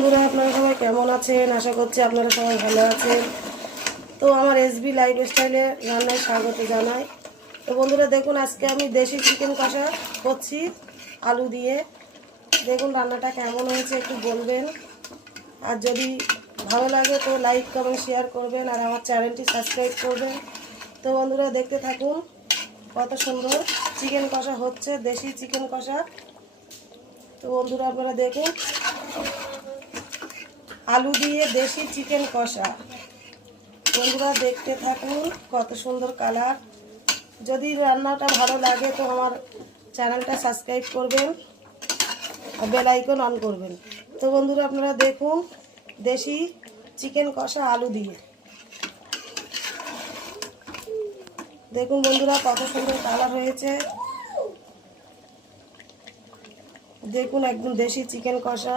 বন্ধুরা আপনারা সবাই কেমন আছেন? আশা করছি আপনারা সবাই ভালো আছেন। তো আমার এসবি লাইফস্টাইলে রান্নায় স্বাগত জানাই। তো বন্ধুরা দেখুন, আজকে আমি দেশি চিকেন কষা করছি আলু দিয়ে। দেখুন রান্নাটা কেমন হয়েছে একটু বলবেন, আর যদি ভালো লাগে তো লাইক কমেন্ট শেয়ার করবেন, আর আমার চ্যানেলটি সাবস্ক্রাইব করবেন। তো বন্ধুরা দেখতে থাকুন কত সুন্দর চিকেন কষা হচ্ছে, দেশি চিকেন কষা। তো বন্ধুরা আপনারা দেখুন, আলু দিয়ে দেশি চিকেন কষা। বন্ধুরা দেখতে থাকুন কত সুন্দর কালার। যদি রান্নাটা ভালো লাগে তো আমার চ্যানেলটা সাবস্ক্রাইব করবেন আর বেল আইকন অন করবেন। তো বন্ধুরা আপনারা দেখুন দেশি চিকেন কষা আলু দিয়ে। দেখুন বন্ধুরা কত সুন্দর কালার হয়েছে। দেখুন একদম দেশি চিকেন কষা।